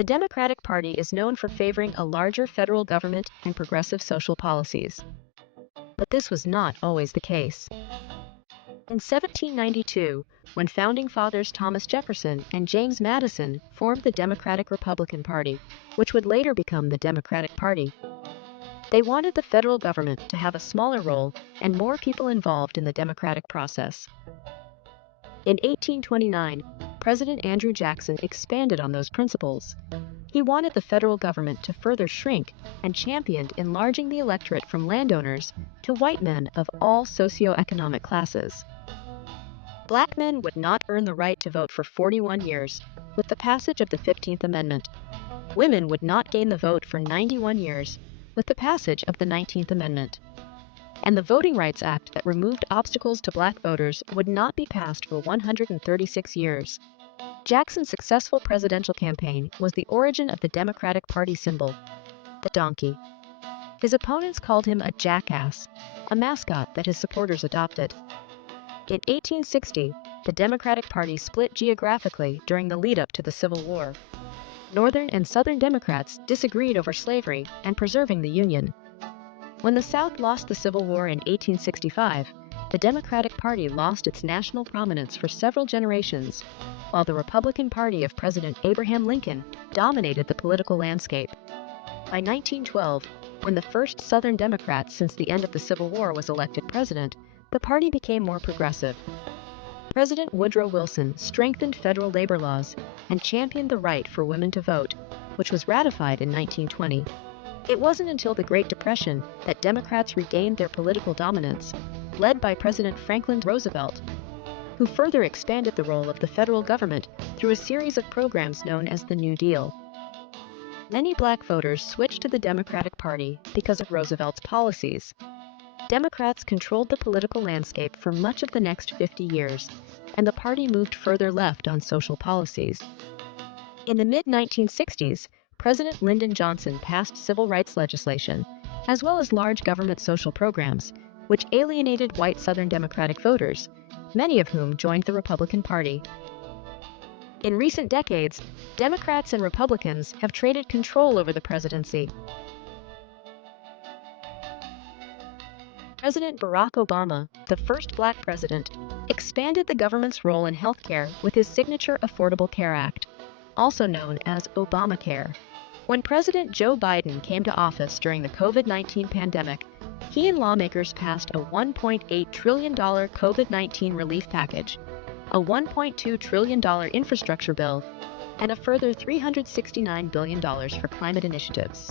The Democratic Party is known for favoring a larger federal government and progressive social policies. But this was not always the case. In 1792, when founding fathers Thomas Jefferson and James Madison formed the Democratic-Republican Party, which would later become the Democratic Party, they wanted the federal government to have a smaller role and more people involved in the democratic process. In 1829, President Andrew Jackson expanded on those principles. He wanted the federal government to further shrink and championed enlarging the electorate from landowners to white men of all socioeconomic classes. Black men would not earn the right to vote for 41 years with the passage of the 15th Amendment. Women would not gain the vote for 91 years with the passage of the 19th Amendment. And the Voting Rights Act that removed obstacles to black voters would not be passed for 136 years. Jackson's successful presidential campaign was the origin of the Democratic Party symbol, the donkey. His opponents called him a jackass, a mascot that his supporters adopted. In 1860, the Democratic Party split geographically during the lead-up to the Civil War. Northern and Southern Democrats disagreed over slavery and preserving the Union. When the South lost the Civil War in 1865, the Democratic Party lost its national prominence for several generations, while the Republican Party of President Abraham Lincoln dominated the political landscape. By 1912, when the first Southern Democrat since the end of the Civil War was elected president, the party became more progressive. President Woodrow Wilson strengthened federal labor laws and championed the right for women to vote, which was ratified in 1920. It wasn't until the Great Depression that Democrats regained their political dominance, led by President Franklin Roosevelt, who further expanded the role of the federal government through a series of programs known as the New Deal. Many black voters switched to the Democratic Party because of Roosevelt's policies. Democrats controlled the political landscape for much of the next 50 years, and the party moved further left on social policies. In the mid-1960s, President Lyndon Johnson passed civil rights legislation, as well as large government social programs, which alienated white Southern Democratic voters, many of whom joined the Republican Party. In recent decades, Democrats and Republicans have traded control over the presidency. President Barack Obama, the first black president, expanded the government's role in healthcare with his signature Affordable Care Act, also known as Obamacare. When President Joe Biden came to office during the COVID-19 pandemic, he and lawmakers passed a $1.8 trillion COVID-19 relief package, a $1.2 trillion infrastructure bill, and a further $369 billion for climate initiatives.